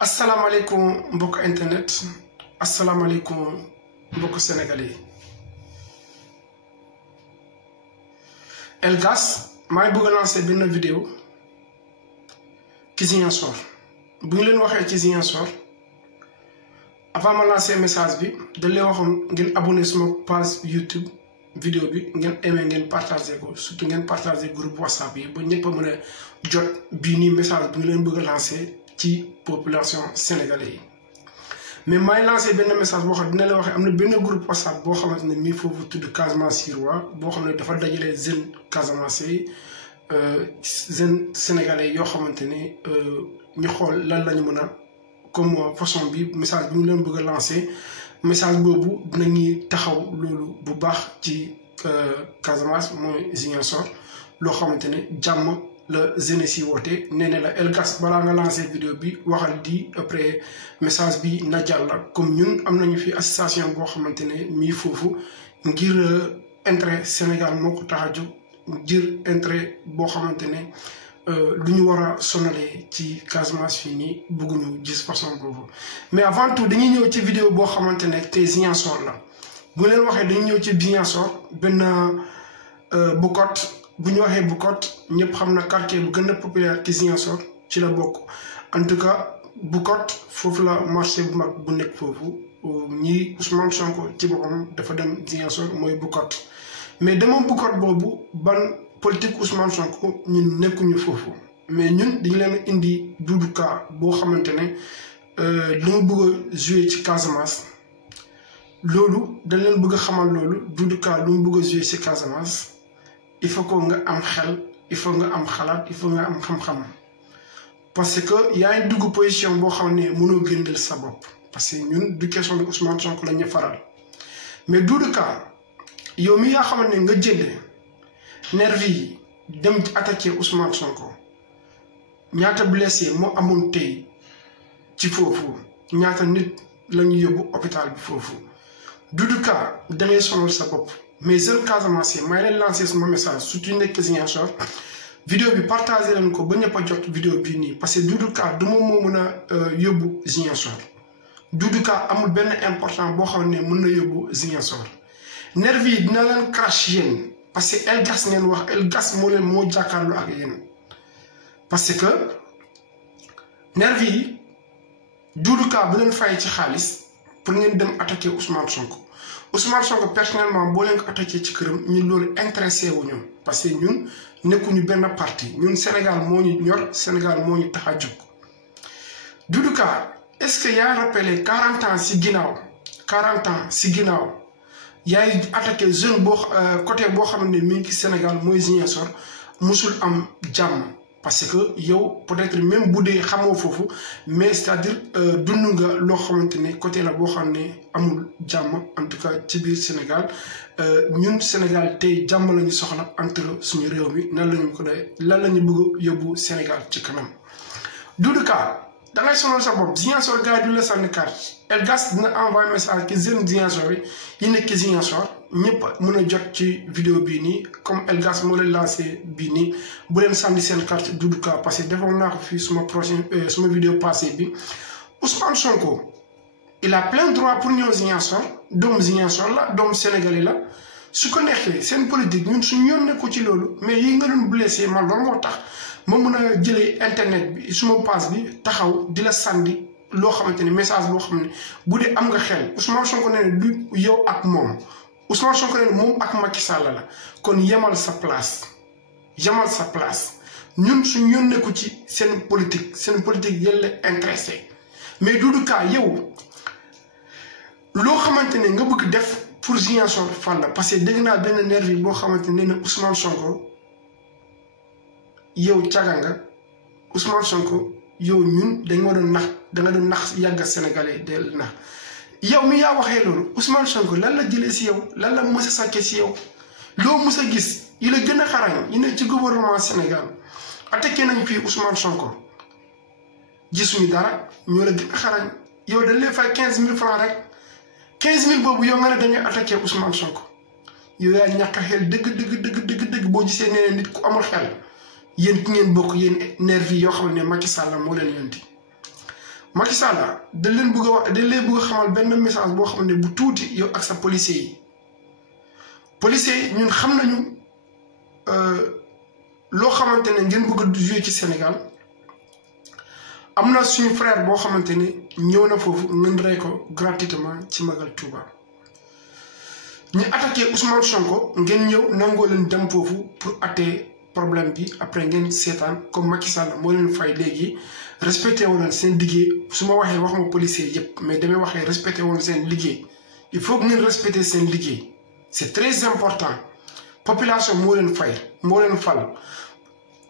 asalaamaaleykum mbokk internet asalaamaaleykum mbokk sénégalais Elgas maa ngi bëgg a lancer benn vidéo ci Ziguinchor bu ñu leen waxee ci Ziguinchor avant ma lancer message bi da leen waxoon ngeen abonné suma page YouTube vidéo bi ngeen aimé ngeen partagé ko surtout ngeen partagé groupe WhatsApp yi ba ñëpp a mën a jot bii nii message bu ñu leen bëgg a lancer ci population sénégalais yi mais may lancé benn message boo xam dina la waxee am na benn groupe WhatsApp boo xamante ne mii foofu tudd Casamance Sirois boo xam ne dafa dajale jeunes Casamance yi jeunes sénégalais yoo xamante ne ñu xool lan la ñu mën a comme façon bi message bi ñu leen bëgg a lancé message boobu dinañuy taxaw loolu bu baax ci Casamance mooy Ziguinchor loo xamante ne jàmm la jeunesse yi woote nee na la Elgas balaa nga lancé vidéo bi waxal di après message bi na jàll comme ñun am nañu fi association boo xamante ne mii foofu ngir intérêt Sénégal moo ko tax a jóg ngir intérêt boo xamante ne lu ñu war a sonalee ci Casamance fii nii bëgguñu gis façon boobu mais avant tout dañuy ñëw ci vidéo boo xamante ne te Ziguinchor la bu leen waxee dañuy ñëw ci Ziguinchor benn Bukot bu ñu waxee Bukot ñëpp xam na quartier bu gën a populaire ci Ziguinchor ci la bokk en tout cas Bukot foofu la marché bu mag bu nekk foofu ñi Ousmane Sonko ci boppam dafa dem Ziguinchor mooy Bukot mais dama Bukot boobu ban politique Ousmane Sonko ñun nekkuñu foofu mais ñun dañu leen indi Doudou Ka boo xamante ne li mu bëgg a jouer ci Casamance loolu dañ leen bëgg a xamal loolu Doudou Ka lu mu bëgg a jouer ci Casamance il faut que nga am xel il faut nga am xalaat il faut nga am xam-xam parce que yaa ngi dugg position boo xam ne mënoo gëndal sa bopp parce que ñun du question de Ousmane Sonko la ñu faral mais Doudou Ka yow mi yaa xamante ne nga jënd nervi yi dem attaquer Ousmane Sonko ñaata blessé moo amoon tey ci foofu ñaata nit la ñu yóbbu hôpital bi foofu Doudou Ka da ngay sonal sa bopp. mais jeune Casamance may leen lancé sama message surtout nekk Ziguinchor vidéo bi partagé leen ko ba ñëpp a jot vidéo bii nii parce que Doudou Ka du moom moo mën a yóbbu Ziguinchor Doudou Ka amul benn important boo xam ne mën na yóbbu Ziguinchor nervi yi dina leen crash yéen parce que Elgas ngeen wax Elgas moo leen moo jàkkaarloo ak yéen parce que nervi yi Doudou Ka bu leen fay ci xaalis pour ngeen dem attaquer Ousmane Sonko Ousmane Sonko personnellement boo leen ko attaqué ci këram ñun loolu intéressé wu ñu parce que ñun nekkuñu benn parti ñun Sénégal moo ñu ñor Sénégal moo ñu tax a jóg. Doudou Ka est-ce que yaa rappelé 40 ans si ginnaaw 40 ans si ginnaaw yaay attaqué jeune boo côté boo xam ne mi ngi ci Sénégal mooy Ziguinchor musul am jàmm parce que yow peut-être même bu dee xamoo foofu mais c'est-à-dire dund nga loo xamante ne côté la boo xam ne amul jàmm en tout cas ci biir Sénégal ñun Sénégal tey jàmm la ñu soxla entre suñu réew mi nan la ñu ko dee lan la ñu bëgg a yóbbu Sénégal ci kanam. Doudou Ka da ngay sonal sa bopp Ziguinchor gars yi du la sànni carte Elgas dina envoyé message ci jeune Ziguinchor yi nekk Ziguinchor ñëpp mën a jot ci vidéo bii nii comme Elgas moo leen lancé bii nii bu leen sànni seen carte Doudou Ka parce que defoon naa ko fii suma vidéo passé bi Ousmane Sonko il a plein droit pour ñëw Ziguinchor doomu Ziguinchor la doomu Sénégalais la su ko neexee seen politique ñun suñu yoon nekku ci loolu mais yi nga doon blessé man loolu moo tax ma mën a jëlee internet bi suma page bi taxaw di la sànni loo xamante ne message boo xam ne bu dee am nga xel Ousmane Sonko nee na du yow ak moom Ousmane Sonko nee na moom ak Macky Sall la kon yemal sa place ñun suñu yoon nekku ci seen politique yéen la intéressé mais Doudou Ka yow loo xamante ne nga bëgg def pour Ziguinchor fan la parce que dégg naa benn nervi boo xamante ne na Ousmane Sonko yow caga nga Ousmane Sonko yow ñun dañ ma doon nax da nga doon nax yàgga sénégalais del nax yow mi yaa waxee loolu Ousmane Sonko lan la jëlee si yow lan la mës a sàkkee si yow loo mës a gis yi la gën a xarañ yi ne ci gouvernement Sénégal attaqué nañu fii Ousmane Sonko gisuñu dara ñoo la gën a xarañ yow dañ lay fay 15 000 francs rek 15 000 boobu yow nga ne dañuy attaqué Ousmane Sonko yow yaa ñàkk a xel dëgg boo gisee nee nit ku amul xel yéen ki ngeen bokk yéen nervi yoo xam ne Macky Sall moo leen yónni Macky Sall dañ leen bëgg a wax dañ leen bëgg a xamal benn message boo xam ne bu tuuti yow ak sa policier yi ñun xam nañu loo xamante ne ngeen bëgg a jouer ci Sénégal am na suñu frère boo xamante ne ñëw na foofu ngeen rey ko gratuitement ci Magal Touba ñu attaqué Ousmane Sonko ngeen ñëw nangoo leen dem foofu pour atte problème bi après ngeen seetaan comme Macky Sall moo leen fay léegi respecté woon seen liggéey su ma waxee waxuma policier yëpp mais damay waxee respecté woon seen liggéey il faut que ngeen respecter seen liggéey c'est très important population moo leen fay moo leen fal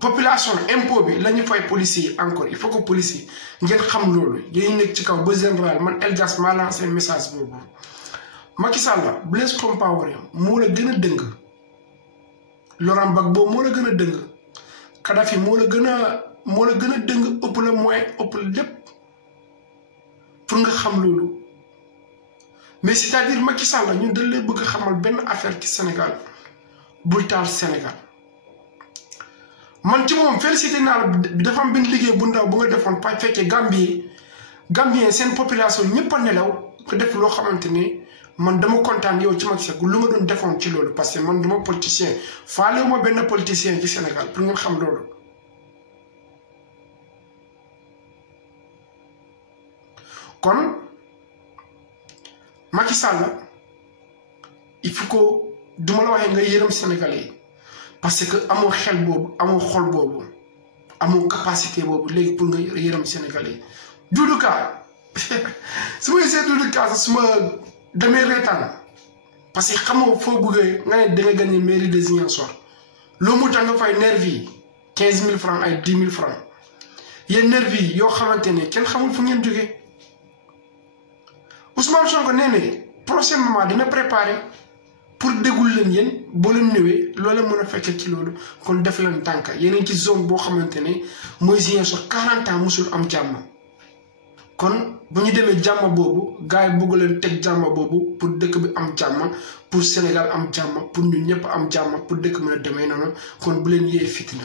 population impôt bi la ñu fay policier encore il faut que policier ngeen xam loolu yéen nekk ci kaw ba général man Elgas maa lancé message boobu Macky Sall Blaise Compaoré moo la gën a dëng Laurent Gbagbo moo la gën a dëng Kadhafi moo la gën a dëng ëpp la moyen ëpp la lépp pour nga xam loolu mais c'est-à-dire Macky Sall ñun dañ lay bëgg a xamal benn affaire ci Sénégal bul taal Sénégal man ci moom félicité naa la dafa am benn liggéey bu ndaw bu nga defoon pa fekkee Gambien seen population ñëpp a nelaw nga def loo xamante ni man dama kontaan yow ci Macky Sall lu nga doon defoon ci loolu parce que man dama politicien faale ma benn politicien ci Sénégal pour ngeen xam loolu kon Macky Sall il faut que duma la waxee nga yërëm Sénégalais parce que amoo xel boobu amoo xol boobu amoo capacité boobu léegi pour nga yërëm Sénégalais Doudou Ka su ma gisee Doudou Ka sax su ma demee reetaan parce que xamoo foo bëggee nga ne da nga gagné mairie de Ziguinchor loo mu tax nga fay nervi 15 000 francs ay 10 000 francs yéen nervi yoo xamante ne kenn xamul fu ngeen jógee Ousmane Sonko nee ne prochainement dina préparer pour dégul leen yéen boo leen ñëwee loola mën a fekkee ci loolu kon def leen tànk yeneen ci zone boo xamante ne mooy Ziguinchor 40 ans musul am jàmm kon bu ñu demee jàmm boobu gars yi bëgg leen teg jàmm boobu pour dëkk bi am jàmm pour Sénégal am jàmm pour ñun ñëpp am jàmm pour dëkk mën a demee noonu kon bu leen yee fitina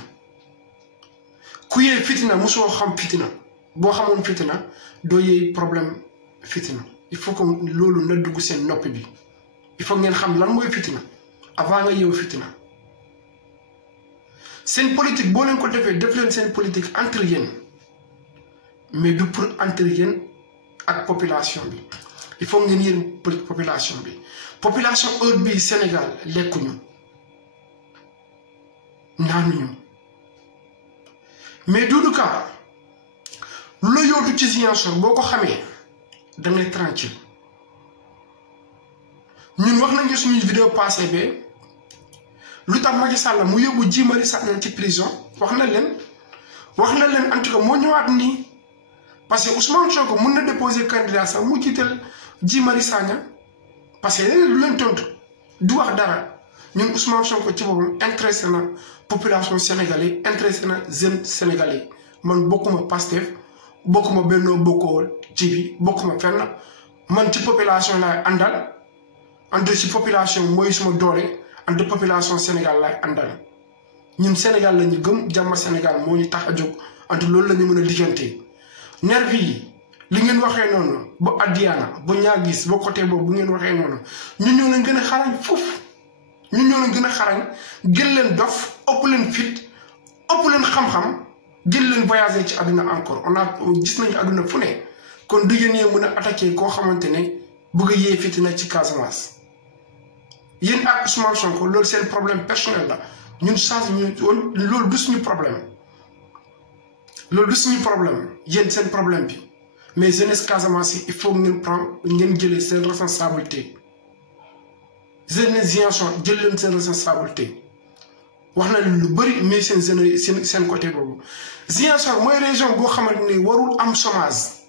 ku yee fitina musoo xam fitina boo xamoon fitina doo yee problème fitina il faut que loolu na dugg seen noppi bi il faut ngeen xam lan mooy fitina avant nga yeewu fitina seen politique boo leen ko defee def leen seen politique entre yéen mais du pour entre yéen ak population bi il faut ngeen yéen population bi population heure bii Sénégal lekkuñu naanuñu mais Doudou Ka lu la yóotu ci Ziguinchor boo ko xamee da ngay tranquille ñun wax nañu suñu vidéo passé ba lu tax Macky Sall mu yóbbu Guy Marius Sagna ci prison wax na leen en tout cas moo ñëwaat nii parce que Ousmane Sonko mun na déposer candidat sax mu jiital Guy Marius Sagna parce que lu leen tontu du wax dara ñun Ousmane Sonko ci boppam intéressé na population sénégalaise intéressé na jeune sénégalais man bokkuma Pastef bokkuma Benno Bokk ci bokkuma fenn man ci population laay àndal ante ci population mooy suma doole ante population Sénégal laay àndal ñun Sénégal la ñu gëm jàmm Sénégal moo ñu tax a jóg ante loolu la ñu mën a lijjantee nervi yi li ngeen waxee noonu ba Adiana ba Niaguis ba côté boobu bu ngeen waxee noonu ñun ñoo leen gën a xarañ foofu ñun ñoo leen gën a xarañ gën leen dof ëpp leen fit ëpp leen xam-xam gën leen voyager ci àdduna encore on a gis nañu àdduna fu ne kon du yéen mën a attaqué koo xamante ne bëgg a yee fitina ci Casamance yéen ak Ousmane Sonko loolu seen problème personnel la ñun change ñu woon loolu du suñu problème yéen seen problème bi mais jeunesse Casamance il faut ngeen prendre ngeen jëlee seen responsabilité jeunesse Ziguinchor jël leen seen responsabilité wax na lu bëri mais seen côté boobu Ziguinchor mooy région boo xamante ne warul am chômage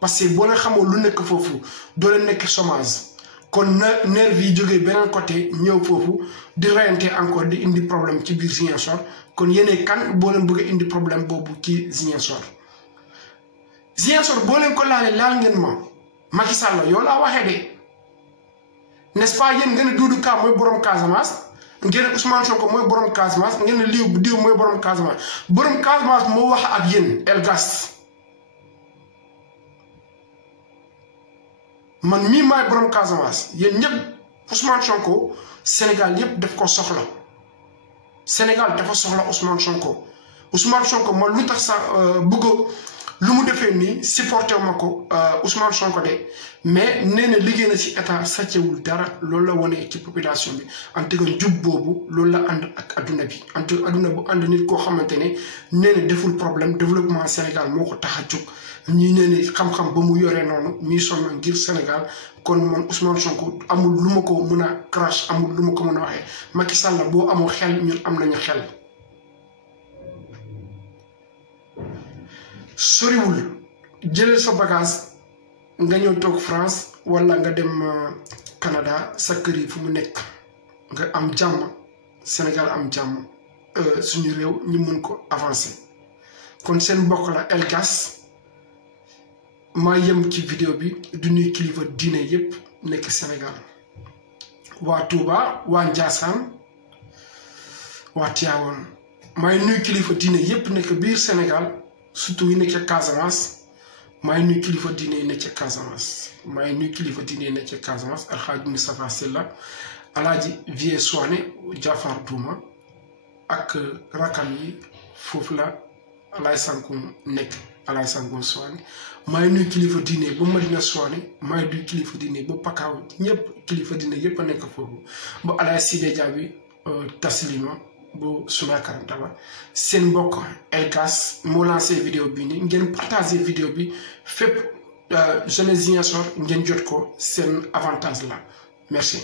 parce que boo leen xamoo lu nekk foofu doo leen nekk chômage kon na nervi yi jógee beneen côté ñëw foofu di reyante encore di indi problème ci biir Ziguinchor kon yéene kan boo leen bëgg a indi problème boobu ci Ziguinchor boo leen ko laalee laal ngeen ma Macky Sall yow laa waxee de n'est-ce pas yéen ngeen ne Doudou Ka mooy borom Casamance ngeen ne Ousmane Sonko mooy borom Casamance ngeen ne diw mooy borom Casamance moo wax ak yéen Elgas man mii maay borom Casamance yéen ñëpp Ousmane Sonko Sénégal yëpp daf ko soxla Sénégal dafa soxla Ousmane Sonko man lu tax sax bëgg lu mu defee nii supporté ma ko Ousmane Sonko de mais nee na liggéey na ci état sàccewul dara loolu la wane ci population bi en tout cas njub boobu loolu la ànd ak adduna bi en tout adduna bu ànd nit koo xamante ne nee na deful problème développement Sénégal moo ko tax a jóg ñii nee na xam-xam ba mu yoree noonu ñuy sonn ngir Sénégal kon man Ousmane Sonko amul lu ma ko mën a crash amul lu ma ko mën a waxee Macky Sall boo amoo xel ñun am nañu xel. soriwul jëlee sa bagage nga ñëw toog France wala nga dem Canada sa kër yi fu mu nekk nga am jàmm Sénégal am jàmm suñu réew ñu mën ko avancer kon seen mbokk la El Gas maa yem ci vidéo bi du nuy kilifa diine yépp nekk Sénégal waa Touba waa Ndiassane waa Tivaouane maay nuy kilifa diine yépp nekk biir Sénégal surtout yi nekk Casamance maay nuy kilifa diine yi nekk Casamance maay nuy kilifa diine yi nekk Casamance Alxaaji Moustapha Sylla Alaaji Vieux Soane Jafar Douma ak rakam yi foofu la Alaay Sankum nekk Alaay Sankum Soane maay nuy kilifa diine ba Madina Soane maay nuy kilifa diine ba Pakaaw ñëpp kilifa diine yëpp a nekk foofu ba Alaay Sidé Diaby Taslima bu Sunakarantaba seen mbokk El Gas moo lancé vidéo bi ni ngeen partagé vidéo bi fépp jeunesse Ziguinchor ngeen jot ko seen avantage la merci